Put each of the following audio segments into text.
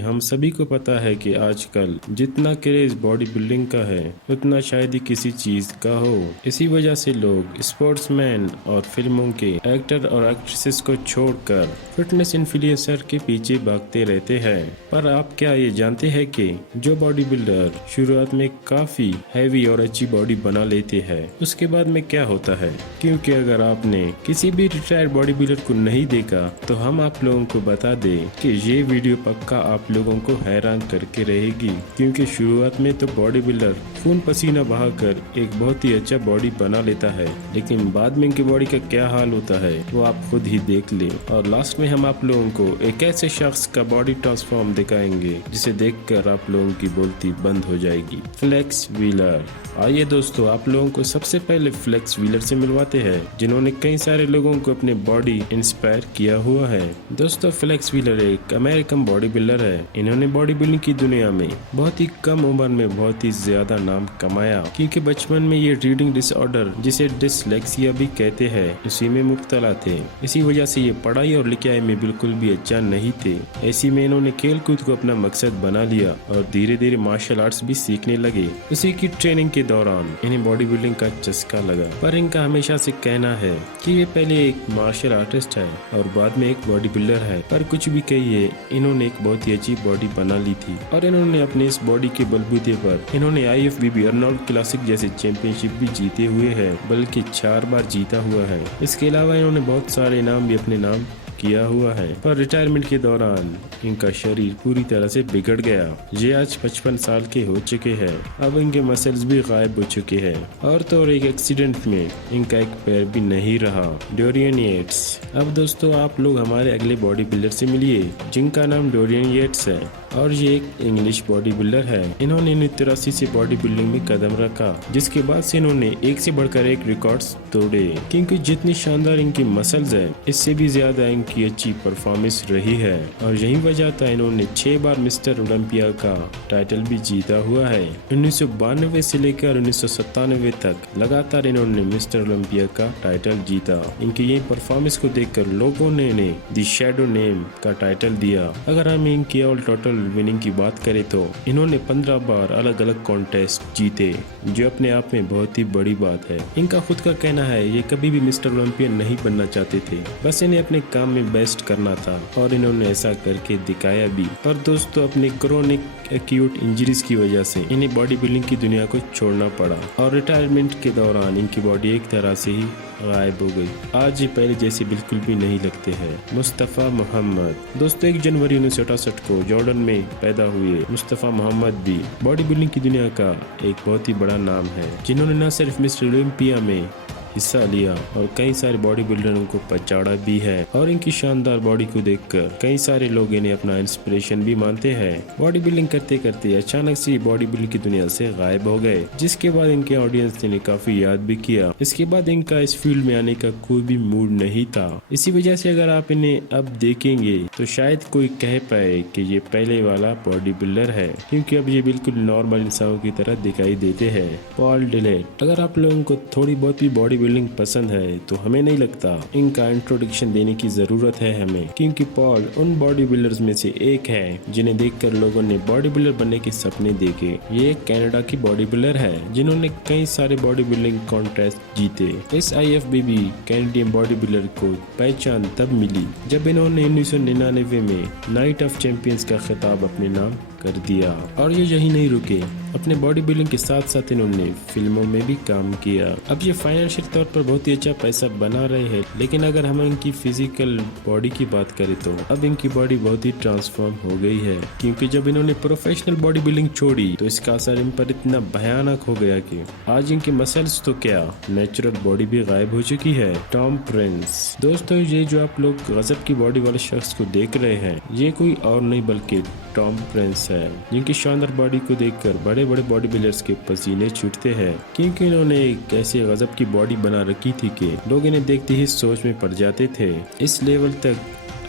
हम सभी को पता है कि आजकल जितना क्रेज बॉडी बिल्डिंग का है उतना शायद ही किसी चीज का हो। इसी वजह से लोग स्पोर्ट्समैन और फिल्मों के एक्टर और एक्ट्रेसेस को छोड़कर फिटनेस इन्फ्लुएंसर के पीछे भागते रहते हैं। पर आप क्या ये जानते हैं कि जो बॉडी बिल्डर शुरुआत में काफी हैवी और अच्छी बॉडी बना लेते हैं उसके बाद में क्या होता है? क्योंकि अगर आपने किसी भी रिटायर्ड बॉडी बिल्डर को नहीं देखा तो हम आप लोगों को बता दें कि ये वीडियो पक्का आप लोगों को हैरान करके रहेगी। क्योंकि शुरुआत में तो बॉडी बिल्डर खून पसीना बहाकर एक बहुत ही अच्छा बॉडी बना लेता है, लेकिन बाद में इनकी बॉडी का क्या हाल होता है वो आप खुद ही देख लें। और लास्ट में हम आप लोगों को एक ऐसे शख्स का बॉडी ट्रांसफॉर्म दिखाएंगे जिसे देखकर आप लोगों की बोलती बंद हो जाएगी। Flex Wheeler. आइए दोस्तों, आप लोगों को सबसे पहले फ्लेक्स व्हीलर से मिलवाते हैं जिन्होंने कई सारे लोगों को अपने बॉडी इंस्पायर किया हुआ है। दोस्तों, फ्लेक्स व्हीलर एक अमेरिकन बॉडी बिल्डर है। इन्होंने बॉडी बिल्डिंग की दुनिया में बहुत ही कम उम्र में बहुत ही ज्यादा नाम कमाया, क्योंकि बचपन में ये रीडिंग डिसऑर्डर जिसे डिसलेक्सिया भी कहते हैं उसी में मुब्तला थे। इसी वजह से ये पढ़ाई और लिखाई में बिल्कुल भी अच्छा नहीं थे। ऐसी में इन्होंने खेल कूद को अपना मकसद बना लिया और धीरे धीरे मार्शल आर्ट्स भी सीखने लगे। उसी की ट्रेनिंग के दौरान इन्हें बॉडी बिल्डिंग का चस्का लगा। पर इनका हमेशा से कहना है कि ये पहले एक मार्शल आर्टिस्ट है और बाद में एक बॉडी बिल्डर है। पर कुछ भी कहिए, इन्होंने एक बहुत ही अच्छी बॉडी बना ली थी और इन्होंने अपने इस बॉडी के बलबूते पर इन्होंने IFBB अर्नोल्ड क्लासिक जैसे चैंपियनशिप भी जीते हुए हैं, बल्कि 4 बार जीता हुआ है। इसके अलावा इन्होंने बहुत सारे इनाम भी अपने नाम किया हुआ है। पर रिटायरमेंट के दौरान इनका शरीर पूरी तरह से बिगड़ गया। ये आज 55 साल के हो चुके हैं। अब इनके मसल्स भी गायब हो चुके हैं और तो और एक एक्सीडेंट में इनका एक पैर भी नहीं रहा। Dorian Yates. अब दोस्तों, आप लोग हमारे अगले बॉडी बिल्डर से मिलिए जिनका नाम डोरियन येट्स है और ये एक इंग्लिश बॉडी बिल्डर है। इन्होंने 1983 से बॉडी बिल्डिंग में कदम रखा, जिसके बाद से इन्होंने एक से बढ़कर एक रिकॉर्ड्स तोड़े। क्योंकि जितनी शानदार इनकी मसल्स है इससे भी ज्यादा इनकी अच्छी परफॉर्मेंस रही है और यही वजह था इन्होंने 6 बार मिस्टर ओलंपिया का टाइटल भी जीता हुआ है। 1992 से लेकर 1997 तक लगातार इन्होंने मिस्टर ओलंपिया का टाइटल जीता। इनकी ये परफॉर्मेंस को देखकर लोगों ने इन्हें द शैडो नेम का टाइटल दिया। अगर हम इनकी ऑल टोटल विनिंग की बात करें तो इन्होंने 15 बार अलग अलग कॉन्टेस्ट जीते, जो अपने आप में बहुत ही बड़ी बात है। इनका खुद का कहना है ये कभी भी मिस्टर ओलंपियन नहीं बनना चाहते थे, बस इन्हें अपने काम में बेस्ट करना था और इन्होंने ऐसा करके दिखाया भी। पर दोस्तों, अपने क्रोनिक एक्यूट इंजरीज की वजह से इन्हें बॉडी बिल्डिंग की दुनिया को छोड़ना पड़ा और रिटायरमेंट के दौरान इनकी बॉडी एक तरह से ही गायब हो गई। आज ये पहले जैसे बिल्कुल भी नहीं लगते हैं। मुस्तफ़ा मोहम्मद। दोस्तों, 1 जनवरी 1968 को जॉर्डन में पैदा हुए मुस्तफ़ा मोहम्मद भी बॉडी बिल्डिंग की दुनिया का एक बहुत ही बड़ा नाम है, जिन्होंने न सिर्फ मिस्टर ओलंपिया में हिस्सा लिया और कई सारे बॉडी बिल्डरों को पछाड़ा भी है। और इनकी शानदार बॉडी को देखकर कई सारे लोग इन्हें अपना इंस्पिरेशन भी मानते हैं। बॉडी बिल्डिंग करते करते अचानक से बॉडी बिल्डिंग की दुनिया से गायब हो गए, जिसके बाद इनके ऑडियंस ने इन्हें काफी याद भी किया। इसके बाद इनका इस फील्ड में आने का कोई भी मूड नहीं था। इसी वजह से अगर आप इन्हें अब देखेंगे तो शायद कोई कह पाए कि ये पहले वाला बॉडी बिल्डर है, क्योंकि अब ये बिल्कुल नॉर्मल इंसानों की तरह दिखाई देते हैं। Paul Dillett. अगर आप लोगों को थोड़ी बहुत भी बॉडी बिल्डिंग पसंद है तो हमें नहीं लगता इनका इंट्रोडक्शन देने की जरूरत है हमें, क्योंकि पॉल उन बॉडी बिल्डर्स में से एक है जिन्हें देखकर लोगों ने बॉडी बिल्डर बनने के सपने देखे। ये कनाडा की बॉडी बिल्डर है जिन्होंने कई सारे बॉडी बिल्डिंग कॉन्टेस्ट जीते। इस IFBB कैनेडियन बॉडी बिल्डर को पहचान तब मिली जब इन्होंने 1999 में नाइट ऑफ चैंपियंस का खिताब अपने नाम कर दिया। और ये यही नहीं रुके, अपने बॉडी बिल्डिंग के साथ साथ इन्होंने फिल्मों में भी काम किया। अब ये फाइनेंशियल तौर पर बहुत ही अच्छा पैसा बना रहे हैं, लेकिन अगर हम इनकी फिजिकल बॉडी की बात करें तो अब इनकी बॉडी बहुत ही ट्रांसफॉर्म हो गई है। क्योंकि जब इन्होंने प्रोफेशनल बॉडी बिल्डिंग छोड़ी तो इसका असर इन पर इतना भयानक हो गया कि आज इनके मसल्स तो क्या, नेचुरल बॉडी भी गायब हो चुकी है। Tom Prince. दोस्तों, ये जो आप लोग गजब की बॉडी वाले शख्स को देख रहे हैं ये कोई और नहीं बल्कि टॉम प्रिंस है, जिनकी शानदार बॉडी को देखकर बड़े बड़े बॉडी बिल्डर्स के पसीने छूटते हैं, क्योंकि इन्होंने एक ऐसे गजब की बॉडी बना रखी थी कि लोग इन्हें देखते ही सोच में पड़ जाते थे। इस लेवल तक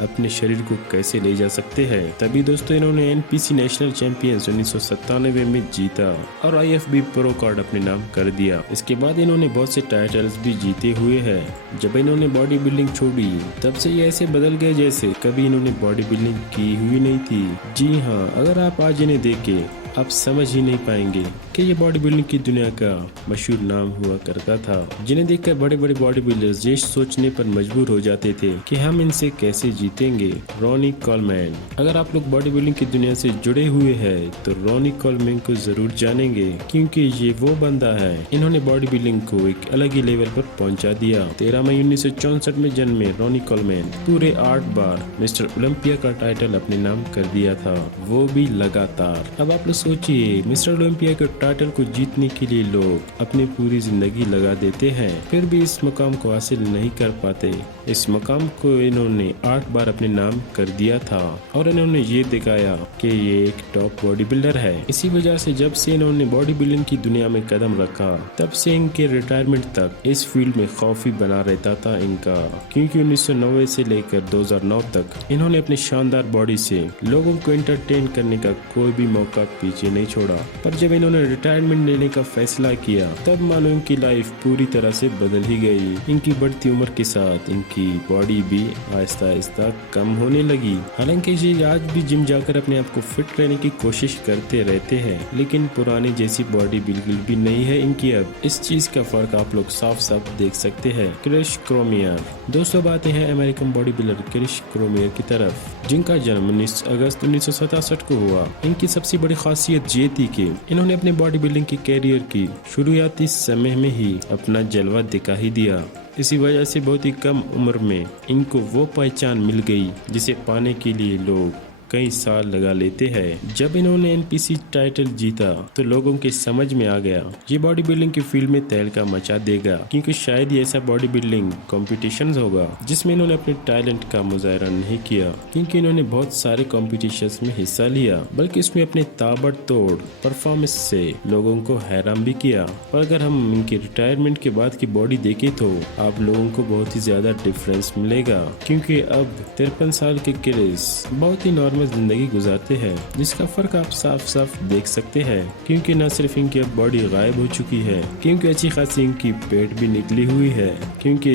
अपने शरीर को कैसे ले जा सकते हैं। तभी दोस्तों इन्होंने एनपीसी नेशनल चैंपियंस 1997 में जीता और आईएफबी प्रो कार्ड अपने नाम कर दिया। इसके बाद इन्होंने बहुत से टाइटल्स भी जीते हुए हैं। जब इन्होंने बॉडी बिल्डिंग छोड़ी तब से ये ऐसे बदल गए जैसे कभी इन्होंने बॉडी बिल्डिंग की हुई नहीं थी। जी हाँ, अगर आप आज इन्हें देखें आप समझ ही नहीं पाएंगे कि ये बॉडी बिल्डिंग की दुनिया का मशहूर नाम हुआ करता था, जिन्हें देखकर बड़े बड़े बॉडी बिल्डर्स ये सोचने पर मजबूर हो जाते थे कि हम इनसे कैसे जीतेंगे। Ronnie Coleman. अगर आप लोग बॉडी बिल्डिंग की दुनिया से जुड़े हुए हैं तो रॉनी कॉलमैन को जरूर जानेंगे, क्योंकि ये वो बंदा है इन्होंने बॉडी बिल्डिंग को एक अलग ही लेवल पर पहुंचा दिया। 13 मई 1964 में जन्मे रॉनी कॉलमैन पूरे 8 बार मिस्टर ओलंपिया का टाइटल अपने नाम कर दिया था, वो भी लगातार। अब आप सोचिए, मिस्टर ओलंपिया के टाइटल को जीतने के लिए लोग अपनी पूरी जिंदगी लगा देते हैं, फिर भी इस मुकाम को हासिल नहीं कर पाते। इस मुकाम को इन्होंने 8 बार अपने नाम कर दिया था और इन्होंने ये दिखाया कि ये एक टॉप बॉडी बिल्डर है। इसी वजह से जब से इन्होंने बॉडी बिल्डिंग की दुनिया में कदम रखा तब से इनके रिटायरमेंट तक इस फील्ड में खौफ ही बना रहता था इनका, क्योंकि 1990 से लेकर 2009 तक इन्होंने अपनी शानदार बॉडी से लोगों को एंटरटेन करने का कोई भी मौका पीछे नहीं छोड़ा। पर जब इन्होंने रिटायरमेंट लेने का फैसला किया तब मानो इनकी लाइफ पूरी तरह से बदल ही गई। इनकी बढ़ती उम्र के साथ इनकी बॉडी भी आहिस्ता आहिस्ता कम होने लगी। हालांकि ये आज भी जिम जाकर अपने आप को फिट रहने की कोशिश करते रहते हैं, लेकिन पुराने जैसी बॉडी बिल्कुल भी नहीं है इनकी अब। इस चीज का फर्क आप लोग साफ साफ देख सकते हैं। क्रिस क्रोमियर। दोस्तों बातें हैं अमेरिकन बॉडी बिल्डर क्रिस क्रोमियर की तरफ, जिनका जन्म 19 अगस्त 1967 को हुआ। इनकी सबसे बड़ी खासियत ये थी कि इन्होंने अपने बॉडी बिल्डिंग की कैरियर की शुरुआती समय में ही अपना जलवा दिखा ही दिया। इसी वजह से बहुत ही कम उम्र में इनको वो पहचान मिल गई जिसे पाने के लिए लोग कई साल लगा लेते हैं। जब इन्होंने एनपीसी टाइटल जीता तो लोगों के समझ में आ गया ये बॉडी बिल्डिंग की फील्ड में तहलका मचा देगा, क्योंकि शायद ही ऐसा बॉडी बिल्डिंग कॉम्पिटिशन होगा जिसमें इन्होंने अपने टैलेंट का मुजाहरा नहीं किया, क्योंकि इन्होंने बहुत सारे कॉम्पिटिशन्स में हिस्सा लिया, बल्कि इसमें अपने ताबड़तोड़ परफॉर्मेंस से लोगों को हैरान भी किया। पर अगर हम इनके रिटायरमेंट के बाद की बॉडी देखें तो आप लोगों को बहुत ही ज्यादा डिफरेंस मिलेगा, क्योंकि अब 53 साल के क्रिस बहुत ही नॉर्मल जिंदगी गुजारते हैं, जिसका फर्क आप साफ साफ देख सकते हैं। क्योंकि न सिर्फ इनकी अब बॉडी गायब हो चुकी है, क्योंकि अच्छी खासी इनकी पेट भी निकली हुई है, क्योंकि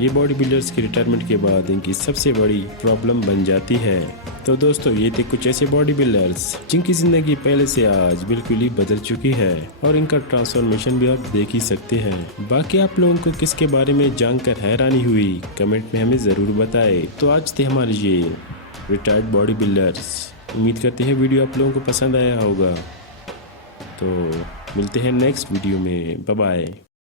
ये बॉडी बिल्डर्स की रिटायरमेंट के बाद इनकी सबसे बड़ी प्रॉब्लम बन जाती है। तो दोस्तों ये थे कुछ ऐसे बॉडी बिल्डर्स जिनकी जिंदगी पहले से आज बिल्कुल ही बदल चुकी है और इनका ट्रांसफॉर्मेशन भी आप देख ही सकते हैं। बाकी आप लोगों को किसके बारे में जानकर हैरानी हुई कमेंट में हमें जरूर बताएं। तो आज थे हमारे ये रिटायर्ड बॉडी बिल्डर्स। उम्मीद करते हैं वीडियो आप लोगों को पसंद आया होगा। तो मिलते हैं नेक्स्ट वीडियो में। Bye bye.